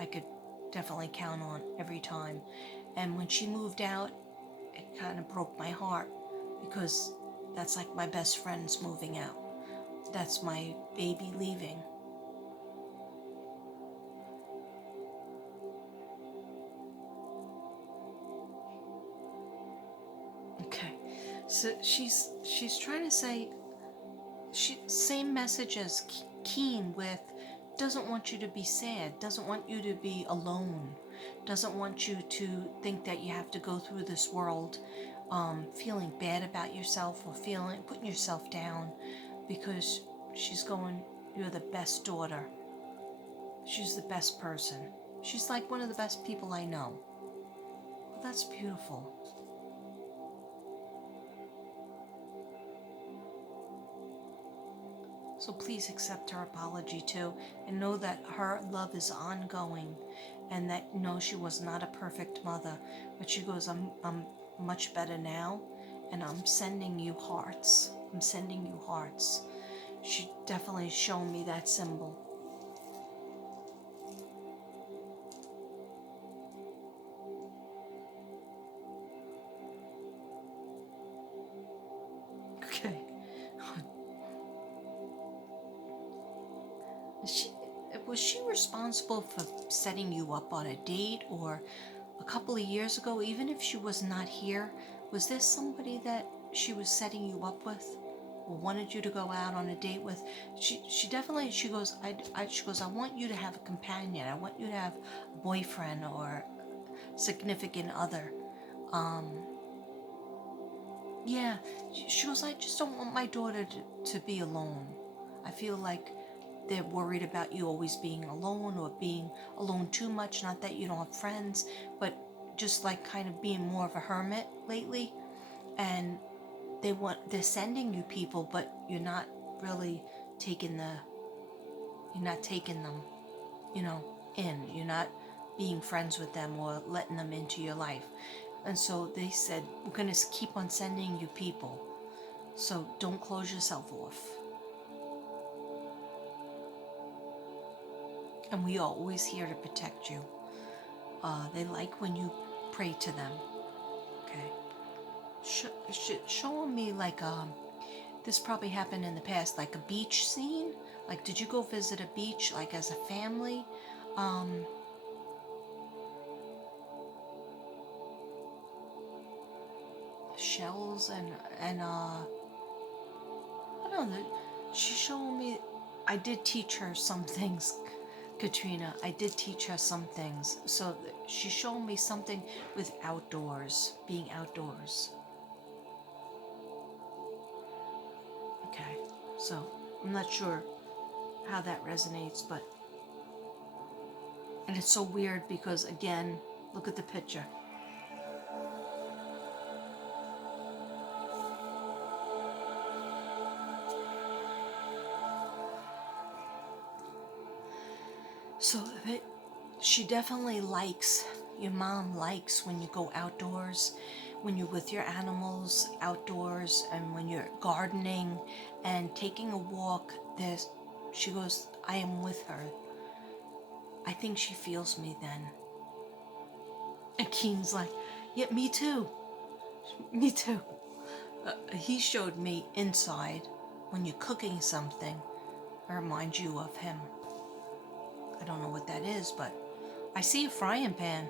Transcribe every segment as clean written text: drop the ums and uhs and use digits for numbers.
I could definitely count on every time. And when she moved out, it kind of broke my heart because that's like my best friend's moving out. That's my baby leaving. Okay. So she's trying to say same message as Keen with doesn't want you to be sad, doesn't want you to be alone, doesn't want you to think that you have to go through this world feeling bad about yourself or putting yourself down because she's going, you're the best daughter. She's the best person. She's like one of the best people I know. Well, that's beautiful. So please accept her apology too, and know that her love is ongoing, and that no, she was not a perfect mother, but she goes, I'm much better now, and I'm sending you hearts. I'm sending you hearts. She definitely shown me that symbol. Okay. She was she responsible for setting you up on a date, or a couple of years ago, even if she was not here, was there somebody that she was setting you up with or wanted you to go out on a date with? She definitely, she goes, she goes, I want you to have a companion. I want you to have a boyfriend or significant other. Um, yeah, she goes, I just don't want my daughter to be alone. I feel like they're worried about you always being alone or being alone too much. Not that you don't have friends, but just like kind of being more of a hermit lately. And they're sending you people, but really taking the you're not taking them, you know, in. You're not being friends with them or letting them into your life. And so they said, we're going to keep on sending you people. So don't close yourself off. And we are always here to protect you. They like when you pray to them. Okay. Showing me like this probably happened in the past, like a beach scene. Like, did you go visit a beach like as a family? Um, Shells and I don't know. She showed me. I did teach her some things, Katrina. I did teach her some things. So she showed me something with outdoors, being outdoors. Okay. So I'm not sure how that resonates, but and it's so weird because again, look at the picture. So she definitely likes, your mom likes when you go outdoors, when you're with your animals outdoors, and when you're gardening and taking a walk. She goes, I am with her. I think she feels me then. And Keen's like, yeah, me too. Me too. He showed me inside when you're cooking something, it reminds you of him. I don't know what that is, but I see a frying pan.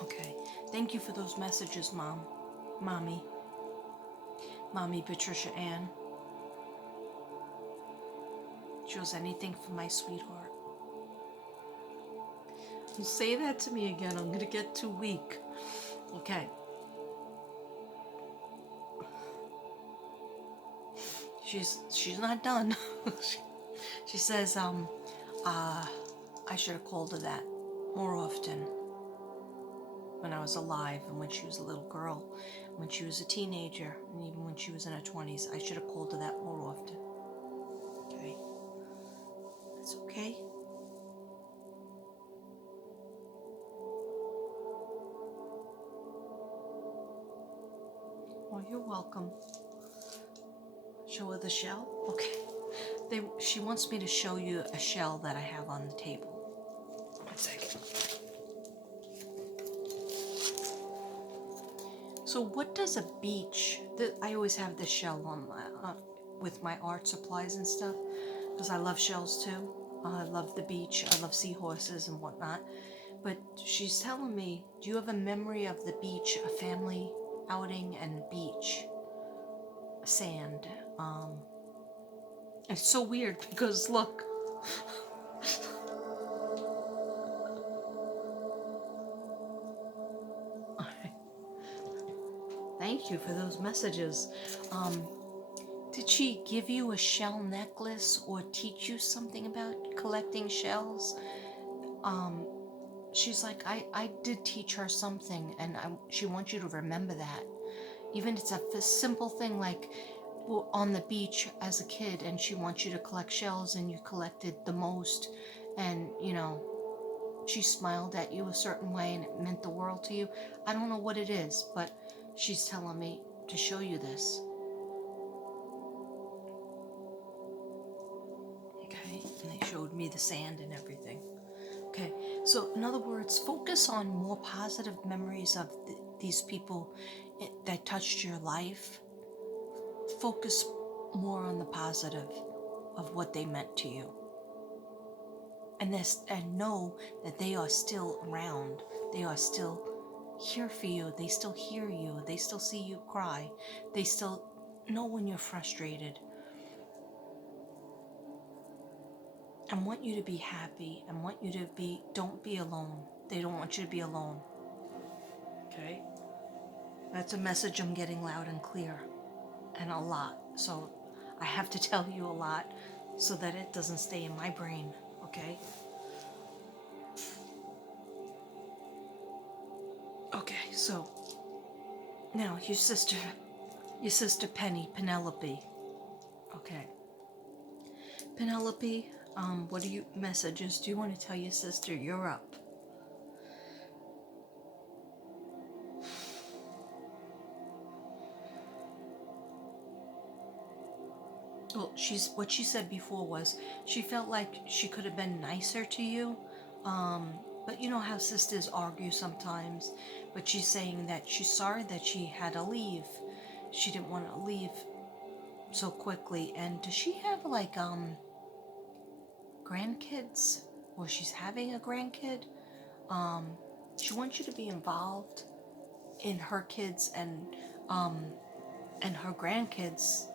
Okay. Thank you for those messages, Mom. Mommy. Mommy Patricia Ann. Shows anything for my sweetheart. Say that to me again. I'm gonna get too weak. Okay. She's not done. She says, I should have called her that more often when I was alive and when she was a little girl, when she was a teenager, and even when she was in her 20s. I should have called her that more often. Okay. That's okay. Well, you're welcome. Show her the shell? Okay. She wants me to show you a shell that I have on the table. 1 second. So what does a beach... I always have this shell on my... with my art supplies and stuff. Because I love shells too. I love the beach. I love seahorses and whatnot. But she's telling me, do you have a memory of the beach, a family outing and beach, sand? It's so weird because look. Thank you for those messages. Did she give you a shell necklace or teach you something about collecting shells? She's like, I did teach her something, and she wants you to remember that. Even it's a simple thing like on the beach as a kid, and she wants you to collect shells, and you collected the most, and she smiled at you a certain way, and it meant the world to you. I don't know what it is, but she's telling me to show you this. Okay, and they showed me the sand and everything. Okay, so in other words, focus on more positive memories of these people that touched your life. Focus more on the positive of what they meant to you. And know that they are still around. They are still here for you. They still hear you. They still see you cry. They still know when you're frustrated. I want you to be happy. I want you to don't be alone. They don't want you to be alone. Okay? That's a message I'm getting loud and clear. And a lot. So I have to tell you a lot so that it doesn't stay in my brain. Okay? Okay, so now your sister Penelope. Okay. Penelope, what messages do you want to tell your sister you're up? Well, what she said before was she felt like she could have been nicer to you. But you know how sisters argue sometimes. But she's saying that she's sorry that she had to leave. She didn't want to leave so quickly. And does she have like grandkids? Or she's having a grandkid? She wants you to be involved in her kids and her grandkids'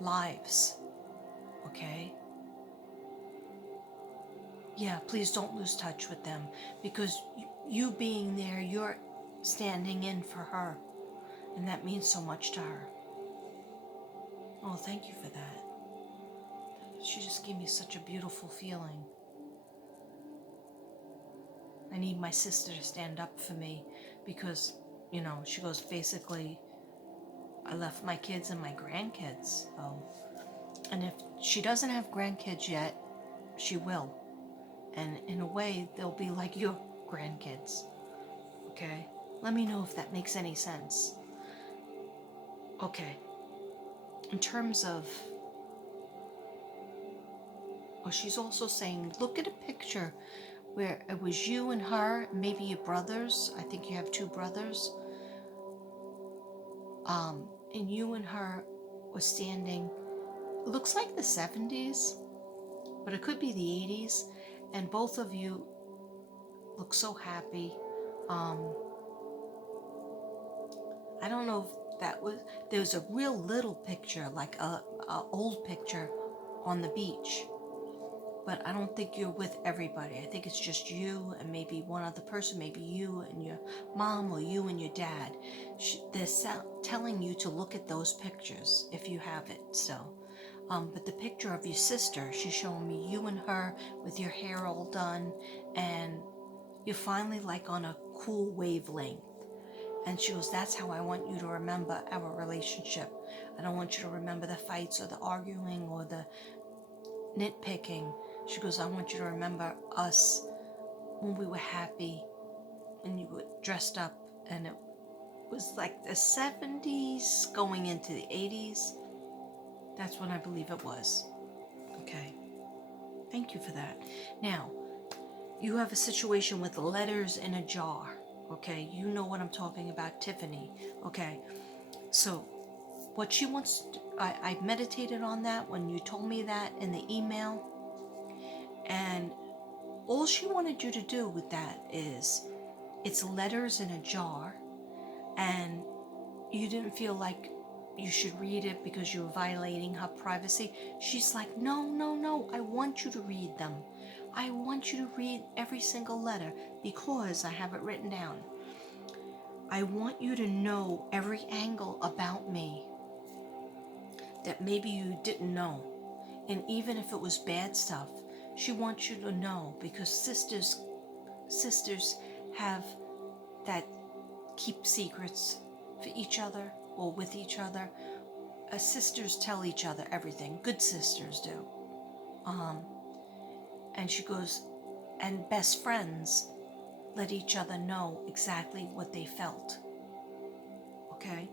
lives. Okay? Yeah, please don't lose touch with them because you being there, you're standing in for her, and that means so much to her. Oh, thank you for that. She just gave me such a beautiful feeling. I need my sister to stand up for me because, she goes, basically, I left my kids and my grandkids. Oh, and if she doesn't have grandkids yet, she will. And in a way, they'll be like your grandkids. Okay? Let me know if that makes any sense. Okay. In terms of... Well, she's also saying, look at a picture where it was you and her, maybe your brothers. I think you have 2 brothers. And you and her was standing, it looks like the 70s, but it could be the 80s. And both of you look so happy. I don't know if there was a real little picture, like a old picture on the beach. But I don't think you're with everybody. I think it's just you and maybe one other person, maybe you and your mom or you and your dad. They're telling you to look at those pictures if you have it. So, but the picture of your sister, she's showing me you and her with your hair all done, and you're finally like on a cool wavelength. And she goes, that's how I want you to remember our relationship. I don't want you to remember the fights or the arguing or the nitpicking. She goes, I want you to remember us when we were happy and you were dressed up and it was like the 70s going into the 80s. That's when I believe it was. Okay. Thank you for that. Now, you have a situation with letters in a jar. Okay. You know what I'm talking about, Tiffany. Okay. So, what she wants, I meditated on that when you told me that in the email. And all she wanted you to do with that is it's letters in a jar, and you didn't feel like you should read it because you were violating her privacy. She's like, no, no, no, I want you to read them. I want you to read every single letter because I have it written down. I want you to know every angle about me that maybe you didn't know. And even if it was bad stuff, she wants you to know, because sisters have that keep secrets for each other or with each other. Sisters tell each other everything. Good sisters do. And she goes, and best friends let each other know exactly what they felt. Okay?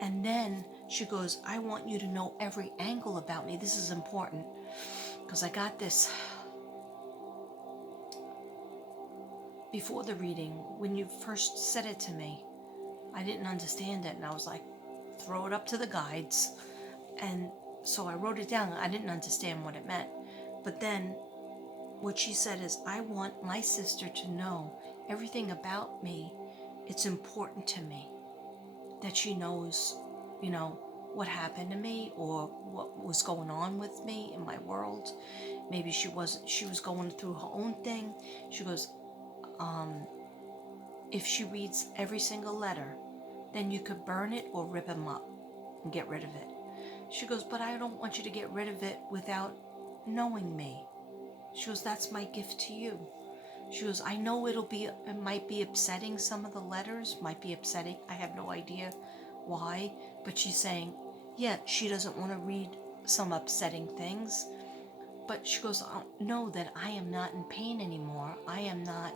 And then she goes, I want you to know every angle about me. This is important because I got this before the reading. When you first said it to me, I didn't understand it, and I was like, throw it up to the guides. And so I wrote it down. I didn't understand what it meant. But then what she said is, I want my sister to know everything about me. It's important to me that she knows, what happened to me or what was going on with me in my world. Maybe she was going through her own thing. She goes, if she reads every single letter, then you could burn it or rip them up and get rid of it. She goes, but I don't want you to get rid of it without knowing me. She goes, that's my gift to you. She goes, I know it might be upsetting, some of the letters might be upsetting. I have no idea why, but she's saying, yeah, she doesn't want to read some upsetting things. But she goes, know that I am not in pain anymore. I am not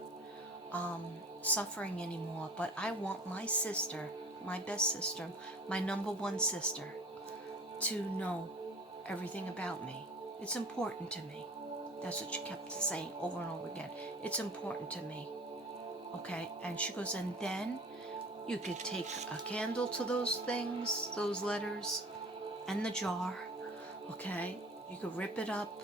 suffering anymore. But I want my sister, my best sister, my number one sister, to know everything about me. It's important to me. That's what she kept saying over and over again. It's important to me. Okay? And she goes, and then you could take a candle to those things, those letters, and the jar. Okay? You could rip it up,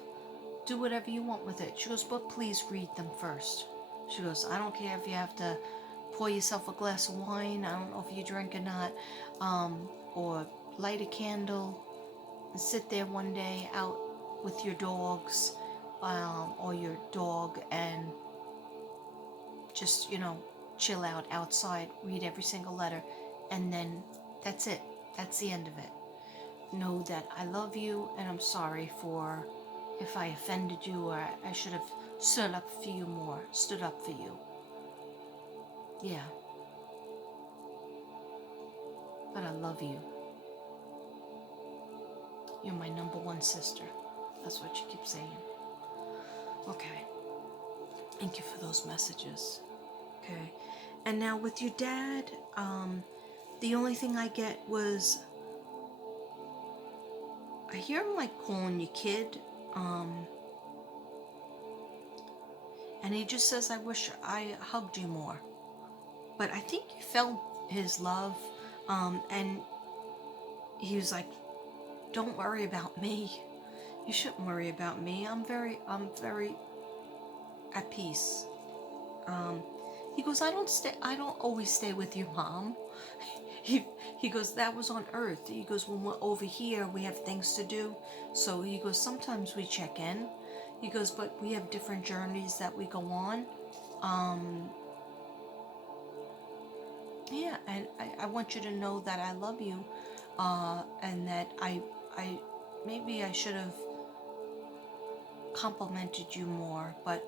do whatever you want with it. She goes, but please read them first. She goes, I don't care if you have to pour yourself a glass of wine. I don't know if you drink or not. Or light a candle and sit there one day out with your dogs, or your dog, and just, chill out outside, read every single letter, and then that's it. That's the end of it. Know that I love you, and I'm sorry for if I offended you, or I should have stood up for you more, stood up for you. Yeah. But I love you. You're my number one sister. That's what she keeps saying. Okay. Thank you for those messages. Okay. And now with your dad, the only thing I get was, I hear him like calling you kid, and he just says, I wish I hugged you more. But I think you felt his love, and he was like, don't worry about me. You shouldn't worry about me. I'm very at peace. He goes, I don't always stay with you, Mom. He goes, that was on Earth. He goes, when we're over here, we have things to do. So he goes, sometimes we check in. He goes, but we have different journeys that we go on. Yeah, and I want you to know that I love you, and that I maybe I should have complimented you more, but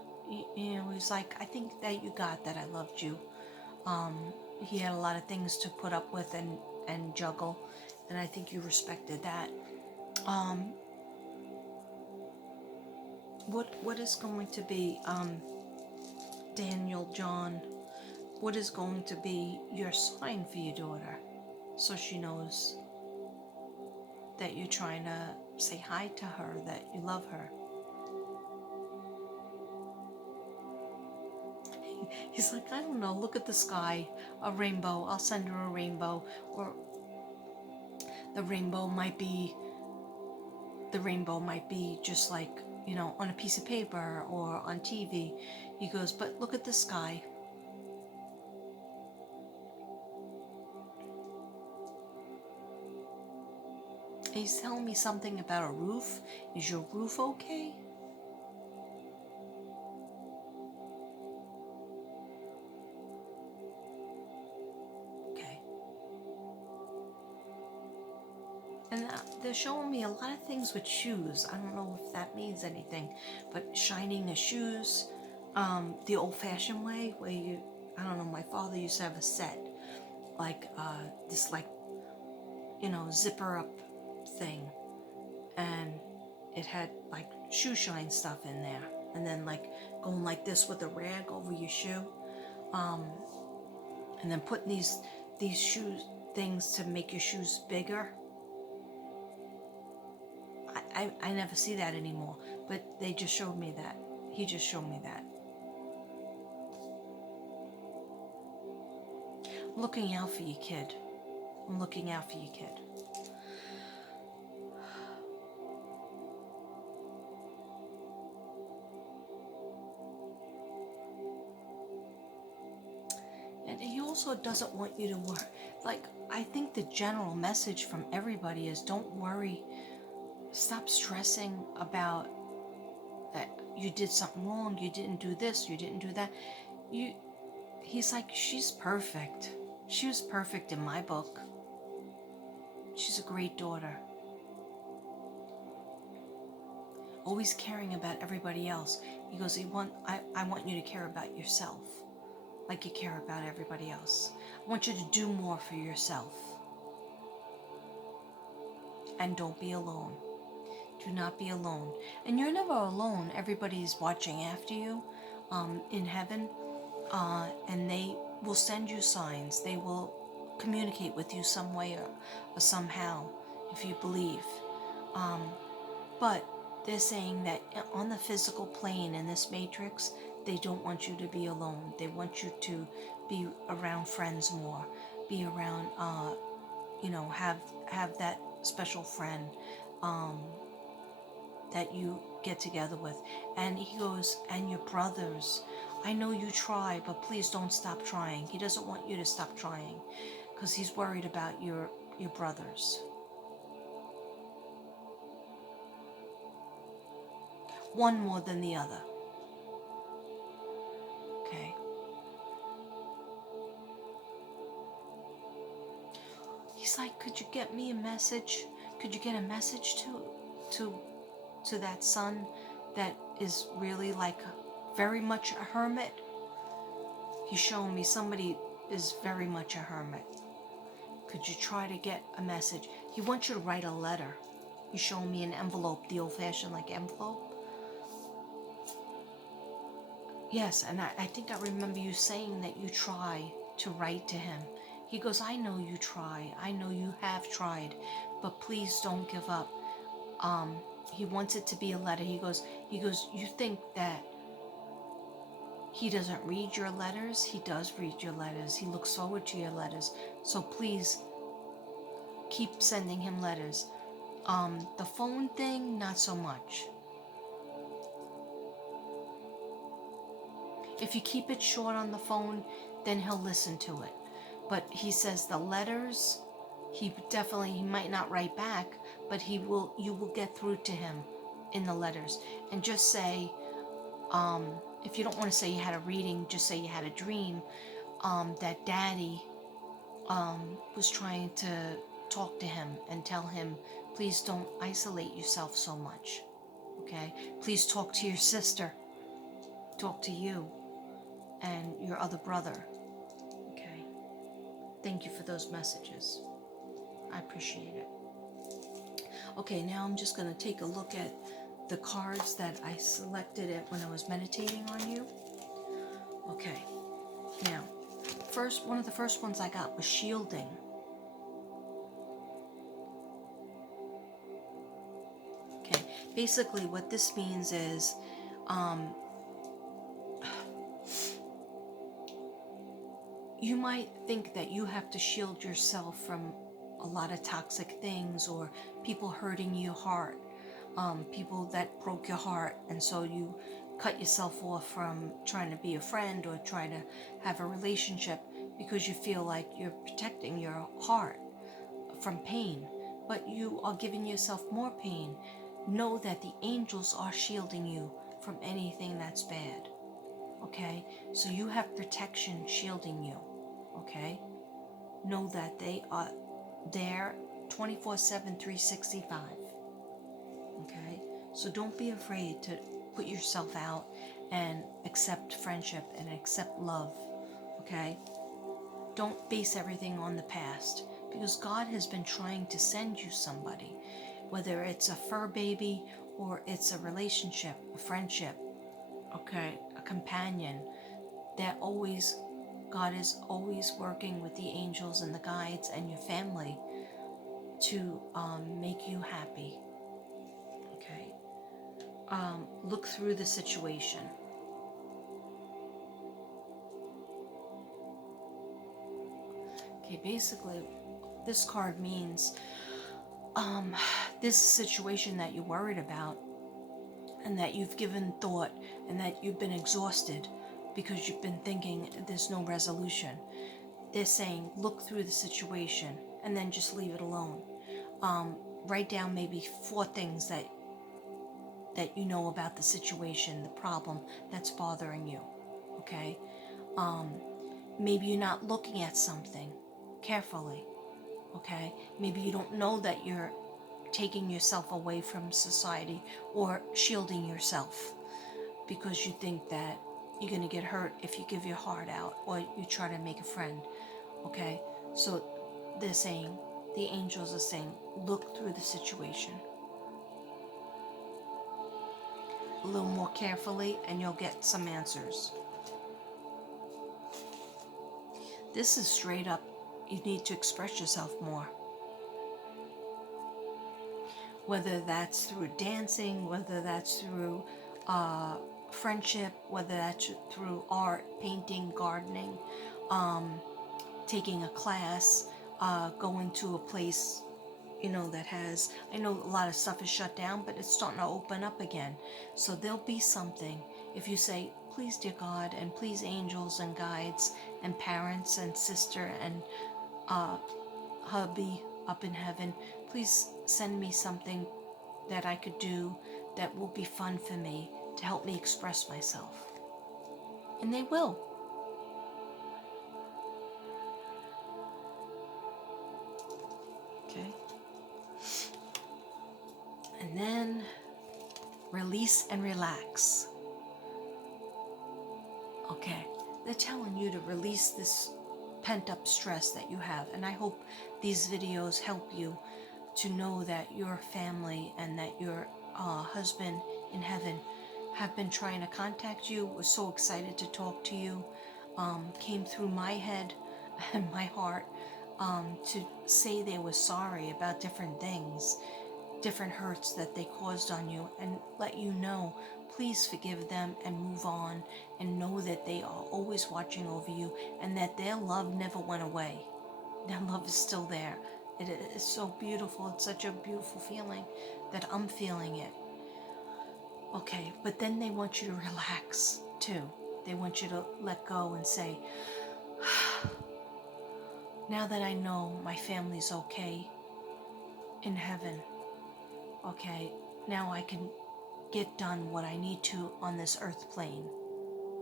he's like, I think that you got that I loved you. He had a lot of things to put up with and juggle, and I think you respected that. What is going to be, Daniel John what is going to be your sign for your daughter, so she knows that you're trying to say hi to her, that you love her. He's like, I don't know, look at the sky, a rainbow, I'll send her a rainbow. Or the rainbow might be just like, on a piece of paper or on TV. He goes, but look at the sky. He's telling me something about a roof. Is your roof okay? Okay. And they're showing me a lot of things with shoes. I don't know if that means anything, but shining the shoes, the old-fashioned way, where I don't know, my father used to have a set, like this, like, zipper up thing, and it had like shoe shine stuff in there, and then like going like this with a rag over your shoe, and then putting these shoes things to make your shoes bigger. I never see that anymore, but they just showed me that. He just showed me that. I'm looking out for you, kid. I'm looking out for you, kid. And he also doesn't want you to worry. Like, I think the general message from everybody is don't worry. Stop stressing about that you did something wrong, you didn't do this, you didn't do that. He's like, she's perfect. She was perfect in my book. She's a great daughter. Always caring about everybody else. He goes, I want you to care about yourself like you care about everybody else. I want you to do more for yourself. And don't be alone. Do not be alone. And you're never alone. Everybody's watching after you in heaven. And they will send you signs. They will communicate with you some way or somehow, if you believe. But they're saying that on the physical plane in this matrix, they don't want you to be alone. They want you to be around friends more. Be around, have that special friend that you get together with. And he goes, and your brothers. I know you try, but please don't stop trying. He doesn't want you to stop trying because he's worried about your brothers. One more than the other. Okay. He's like, could you get me a message? Could you get a message to that son that is really like very much a hermit? He's showing me somebody is very much a hermit. Could you try to get a message? He wants you to write a letter. He's showing me an envelope, the old-fashioned like envelope. Yes, and I think I remember you saying that you try to write to him. He goes, I know you try. I know you have tried, but please don't give up. He wants it to be a letter. He goes, you think that he doesn't read your letters? He does read your letters. He looks forward to your letters. So please keep sending him letters. The phone thing, not so much. If you keep it short on the phone, then he'll listen to it. But he says the letters, he might not write back, but you will get through to him in the letters. And just say, if you don't want to say you had a reading, just say you had a dream, that daddy was trying to talk to him and tell him, please don't isolate yourself so much. Okay? Please talk to your sister. Talk to you and your other brother. Okay? Thank you for those messages. I appreciate it. Okay, now I'm just going to take a look at the cards that I selected when I was meditating on you. Okay, now one of the first ones I got was shielding. Okay, basically what this means is, you might think that you have to shield yourself from a lot of toxic things or people hurting your heart, people that broke your heart, and so you cut yourself off from trying to be a friend or trying to have a relationship because you feel like you're protecting your heart from pain, but you are giving yourself more pain. Know that the angels are shielding you from anything that's bad. Okay? So you have protection shielding you. Okay? Know that they are there 24/7, 365. Okay? So don't be afraid to put yourself out and accept friendship and accept love. Okay? Don't base everything on the past, because God has been trying to send you somebody, whether it's a fur baby or it's a relationship, a friendship, okay, a companion. God is always working with the angels and the guides and your family to make you happy. Okay, look through the situation. Okay, basically, this card means this situation that you're worried about and that you've given thought and that you've been exhausted because you've been thinking there's no resolution. They're saying look through the situation and then just leave it alone. Write down maybe 4 things that you know about the situation, the problem that's bothering you. Okay? Maybe you're not looking at something carefully. Okay? Maybe you don't know that you're taking yourself away from society or shielding yourself because you think that you're going to get hurt if you give your heart out or you try to make a friend. Okay? So they're saying, the angels are saying, look through the situation a little more carefully and you'll get some answers. This is straight up, you need to express yourself more. Whether that's through dancing, whether that's through friendship, whether that's through art, painting, gardening, taking a class, going to a place, that has, I know a lot of stuff is shut down, but it's starting to open up again. So there'll be something. If you say, please, dear God, and please, angels and guides and parents and sister and hubby up in heaven, please send me something that I could do that will be fun for me to help me express myself. And they will. Okay? And then release and relax. Okay, they're telling you to release this pent up stress that you have. And I hope these videos help you to know that your family and that your husband in heaven have been trying to contact you, was so excited to talk to you, came through my head and my heart to say they were sorry about different things, different hurts that they caused on you, and let you know, please forgive them and move on, and know that they are always watching over you and that their love never went away. Their love is still there. It is so beautiful. It's such a beautiful feeling that I'm feeling it. Okay, but then they want you to relax too. They want you to let go and say, now that I know my family's okay in heaven, okay, now I can get done what I need to on this earth plane,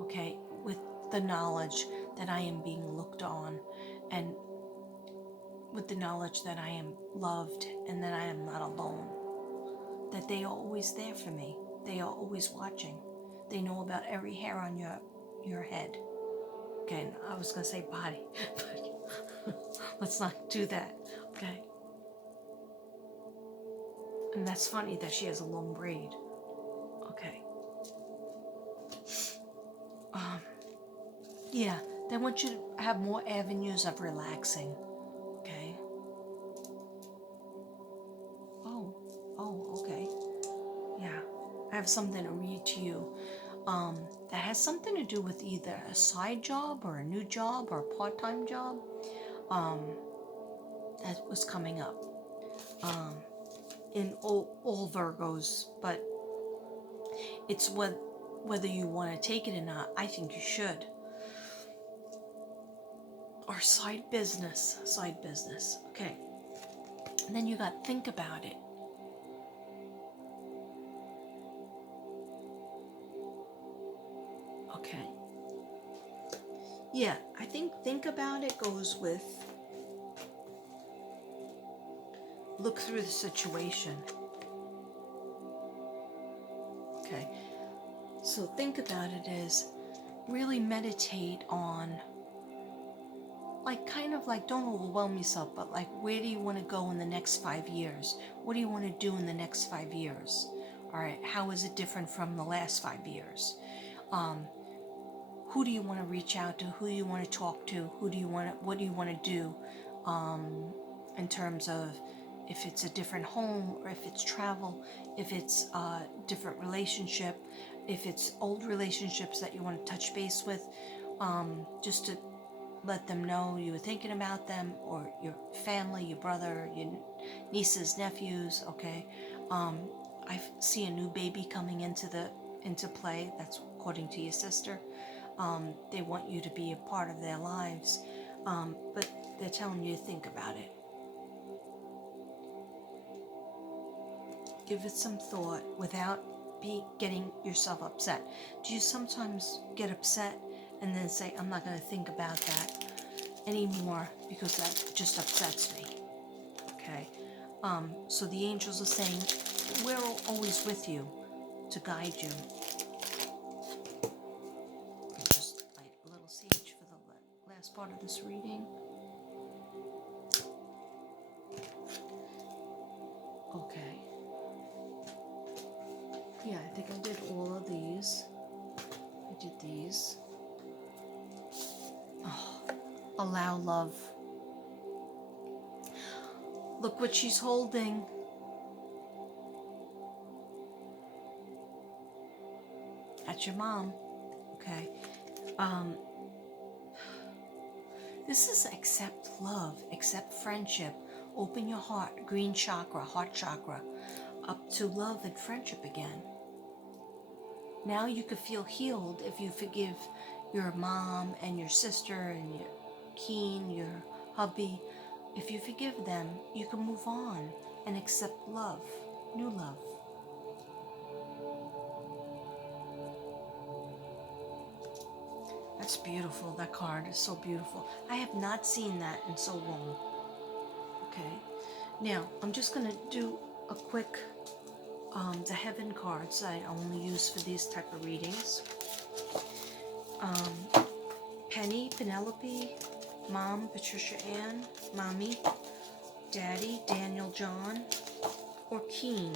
okay, with the knowledge that I am being looked on, and with the knowledge that I am loved and that I am not alone, that they are always there for me. They are always watching. They know about every hair on your head. Okay, I was going to say body, but let's not do that, okay? And that's funny that she has a long braid. Okay. Yeah, They want you to have more avenues of relaxing. Okay. Oh, okay. Yeah. I have something to read to you. That has something to do with either a side job or a new job or a part-time job. Um, that was coming up. In all Virgos, but it's whether you want to take it or not. I think you should. Or side business. Okay. And then you got think about it. Okay. Yeah, I think about it goes with look through the situation. Okay. So think about it as really meditate on, like, kind of like, don't overwhelm yourself, but like, where do you want to go in the next 5 years? What do you want to do in the next 5 years? All right, how is it different from the last 5 years? Who do you want to reach out to? Who do you want to talk to? What do you want to do? In terms of if it's a different home or if it's travel, if it's a different relationship, if it's old relationships that you want to touch base with, just to let them know you were thinking about them, or your family, your brother, your nieces, nephews. Okay. I see a new baby coming into play. That's according to your sister. They want you to be a part of their lives, but they're telling you to think about it. Give it some thought without getting yourself upset. Do you sometimes get upset and then say, I'm not going to think about that anymore because that just upsets me? Okay. So the angels are saying, we're always with you to guide you. Just light a little sage for the last part of this reading. Okay. Yeah, I think I did all of these. I did these. Oh, allow love. Look what she's holding. That's your mom. Okay. This is accept love, accept friendship. Open your heart, green chakra, heart chakra, up to love and friendship again. Now you could feel healed if you forgive your mom and your sister and your Keen, your hubby. If you forgive them, you can move on and accept love, new love. That's beautiful. That card is so beautiful. I have not seen that in so long. Okay. Now, I'm just going to do a quick, the heaven cards I only use for these type of readings. Penny, Penelope, Mom, Patricia Ann, Mommy, Daddy, Daniel, John, or Keen,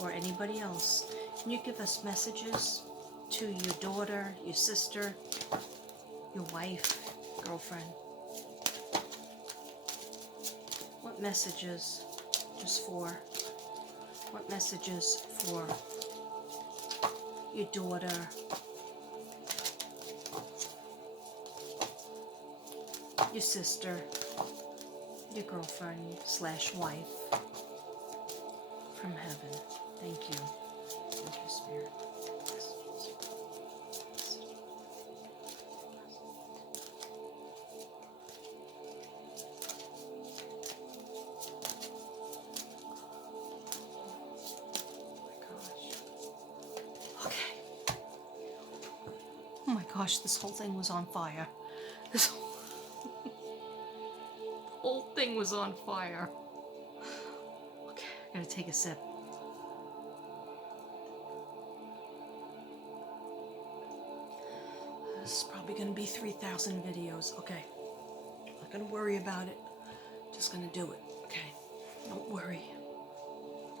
or anybody else. Can you give us messages to your daughter, your sister, your wife, girlfriend? What messages what messages for your daughter, your sister, your girlfriend / wife from heaven? Thank you. Thank you, Spirit. Oh my gosh, this whole thing was on fire. This whole thing was on fire. Okay, I gotta take a sip. This is probably gonna be 3,000 videos. Okay, not gonna worry about it. Just gonna do it. Okay, don't worry.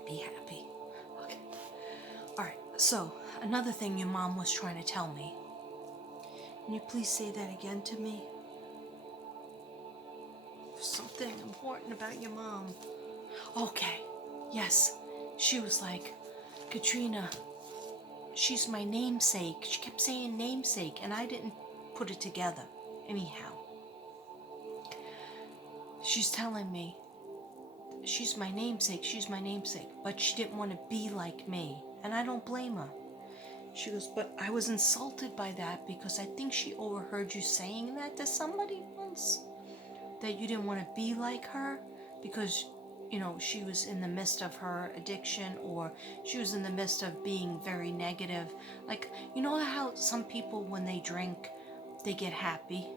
Be happy. Okay. All right. So another thing your mom was trying to tell me Can you please say that again to me? Something important about your mom. Okay. Yes. She was like, Katrina, she's my namesake. She kept saying namesake, and I didn't put it together. Anyhow, she's telling me, she's my namesake, but she didn't want to be like me, and I don't blame her. She goes, but I was insulted by that because I think she overheard you saying that to somebody once, that you didn't want to be like her because, she was in the midst of her addiction, or she was in the midst of being very negative. Like, you know how some people, when they drink, they get happy?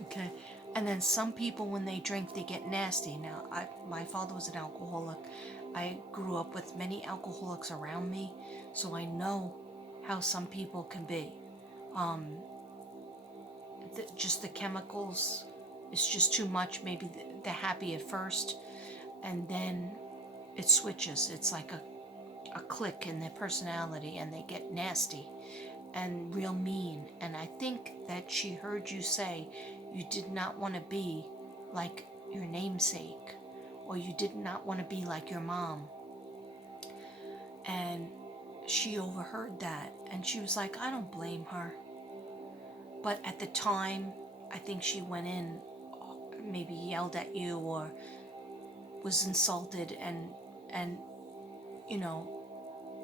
Okay. And then some people, when they drink, they get nasty. Now, my father was an alcoholic. I grew up with many alcoholics around me, so I know how some people can be. Just the chemicals, it's just too much. Maybe they're happy at first, and then it switches. It's like a click in their personality, and they get nasty and real mean. And I think that she heard you say you did not want to be like your namesake, or you did not want to be like your mom. And she overheard that, and she was like, I don't blame her. But at the time, I think she went in, maybe yelled at you or was insulted, and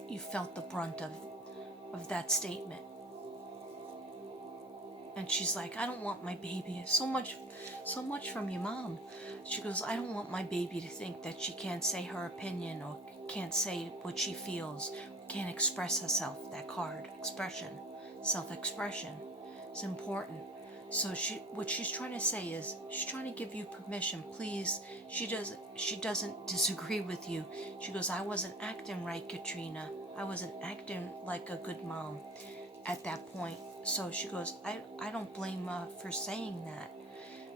you felt the brunt of that statement. And she's like, I don't want my baby, so much from your mom. She goes, I don't want my baby to think that she can't say her opinion, or can't say what she feels, can't express herself. That card, expression, self-expression, is important. So what she's trying to say is, she's trying to give you permission, please. She doesn't disagree with you. She goes, I wasn't acting right, Katrina. I wasn't acting like a good mom at that point. So she goes, I don't blame her for saying that.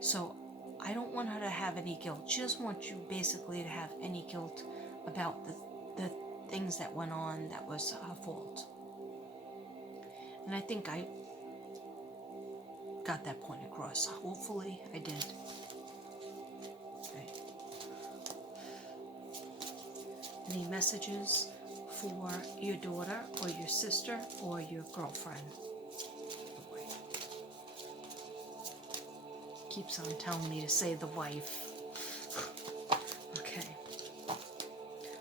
So I don't want her to have any guilt. She doesn't want you basically to have any guilt about the things that went on that was her fault. And I think I got that point across. Hopefully I did. Okay. Any messages for your daughter or your sister or your girlfriend? Keeps on telling me to say the wife. Okay.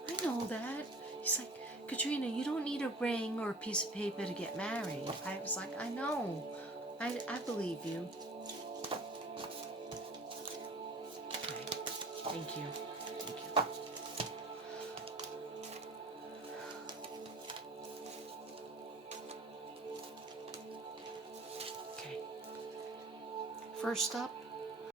I know that. He's like, Katrina, you don't need a ring or a piece of paper to get married. I was like, I know. I believe you. Okay. Thank you. Thank you. Okay. First up,